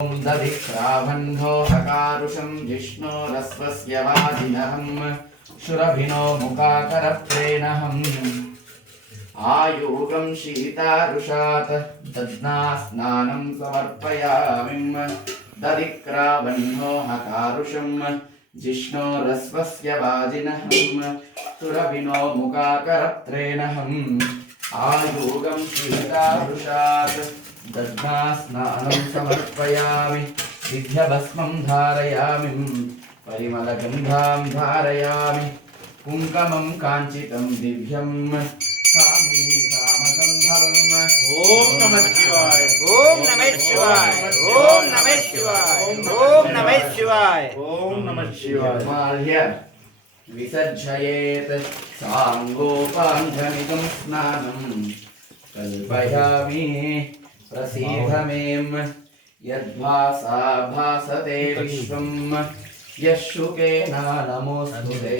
दधिक्रावह्नो हकारुषं जिष्णोरस्वस्य वाजिनहं शुरभिनो मुखाकरप्रेणहम् आयुगं शीतारुषात् दध्ना स्नानं समर्पयामि दधिक्रावह्नो हकारुषं जिष्णोरस्वस्य वाजिनहं शुरभिनो मुखाकरप्रेणहम् आयुगं शीतारुषात् दध्ना स्नानं समर्पयामि विद्यभस्मं धारयामि परिमलगन्धां धारयामि कुङ्कुमं काञ्चितं दिव्यं कामिनी कामसंभवम् ओम नमः शिवाय ओम नमः शिवाय ओम नमः शिवाय ओम नमः शिवाय ओम नमः शिवाय माल्य विसर्जयेत् साङ्गोपाङ्गमिदं स्नानं कल्पयामि प्रसीद मे यद्भासा भासते विश्वं यः शुकेन नमोऽस्तुते।